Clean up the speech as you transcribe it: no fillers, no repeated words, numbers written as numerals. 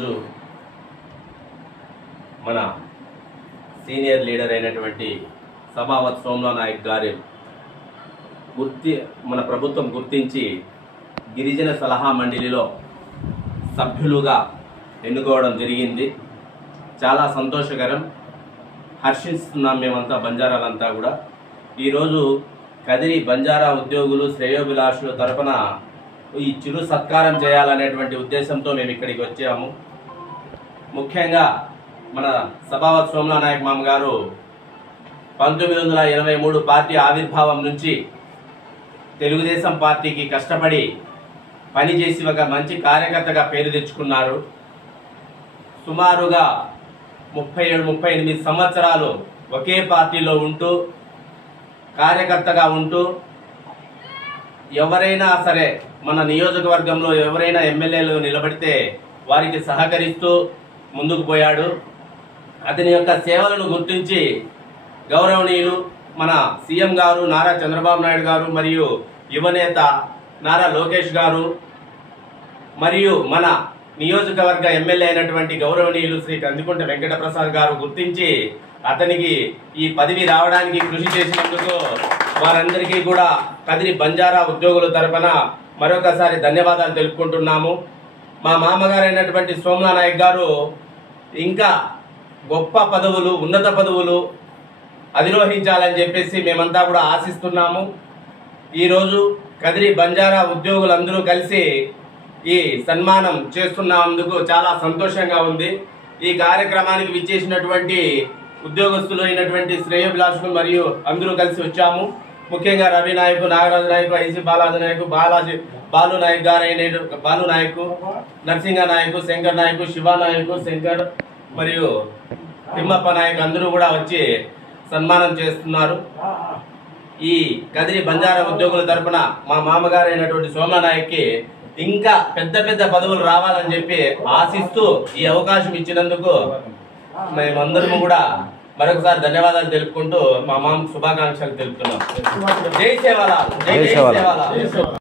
ఈరోజు మన senior leader అయినటువంటి సభావత్ సోమలా నాయక్ గారి మన ప్రభుత్వం గుర్తించి గిరిజన సలహా మండలిలో సభ్యులుగా ఎన్నుకోవడం జరిగింది. చాలా సంతోషకరం, హర్షిస్తున్నాం మేమంతా బంజారాలంతా కూడా. ఈరోజు కదిరి బంజారా ఉద్యోగులు శ్రేయోభిలాషుల తరపున ఈ చిరు సత్కారం చేయాలనేటువంటి ఉద్దేశంతో మేము ఇక్కడికి వచ్చాము. ముఖ్యంగా మన సభావత్ సోమలా నాయక్ మామ గారు 1983 పార్టీ ఆవిర్భావం నుంచి తెలుగుదేశం పార్టీకి కష్టపడి పనిచేసి ఒక మంచి కార్యకర్తగా పేరు తెచ్చుకున్నారు. సుమారుగా 37-38 సంవత్సరాలు ఒకే పార్టీలో ఉంటూ కార్యకర్తగా ఉంటూ ఎవరైనా సరే మన నియోజకవర్గంలో ఎవరైనా ఎమ్మెల్యేలు నిలబడితే వారికి సహకరిస్తూ ముందుకు పోయాడు. అతని యొక్క సేవలను గుర్తించి గౌరవనీయులు మన సీఎం గారు నారా చంద్రబాబు నాయుడు గారు మరియు యువనేత నారా లోకేష్ గారు మరియు మన నియోజకవర్గ ఎమ్మెల్యే అయినటువంటి గౌరవనీయులు శ్రీ కందికుంట వెంకట ప్రసాద్ గారు గుర్తించి అతనికి ఈ పదవి రావడానికి కృషి చేసినందుకు వారందరికీ కూడా కదిరి బంజారా ఉద్యోగుల తరపున మరొకసారి ధన్యవాదాలు తెలుపుకుంటున్నాము. మా మామగారు అయినటువంటి సోమలా నాయక్ గారు ఇంకా గొప్ప పదవులు, ఉన్నత పదవులు అధిరోహించాలని చెప్పేసి మేమంతా కూడా ఆశిస్తున్నాము. ఈరోజు కదిరి బంజారా ఉద్యోగులందరూ కలిసి ఈ సన్మానం చేస్తున్నందుకు చాలా సంతోషంగా ఉంది. ఈ కార్యక్రమానికి విచ్చేసినటువంటి ఉద్యోగస్తులు అయినటువంటి శ్రేయోభిలాషులు మరియు అందరూ కలిసి వచ్చాము. ముఖ్యంగా రవి నాయకు, నాగరాజు నాయకు, ఐసి బాలాజీ నాయకు, బాలు నాయక్ గారు అయిన బాలు నాయకు, నరసింహ నాయకు, శంకర్ నాయకు, శివ నాయకు, శంకర్ మరియు తిమ్మప్ప నాయక్ అందరూ కూడా వచ్చి సన్మానం చేస్తున్నారు. ఈ కదిరి బంజారా ఉద్యోగుల తరపున మా మామగారు అయినటువంటి సోమలా నాయక్కి ఇంకా పెద్ద పెద్ద పదవులు రావాలని చెప్పి ఆశిస్తూ ఈ అవకాశం ఇచ్చినందుకు మేమందరము కూడా మరొకసారి ధన్యవాదాలు తెలుపుకుంటూ మా మామ శుభాకాంక్షలు తెలుపుతున్నాం. జై సేవాలాల్, జై సేవాలాల్.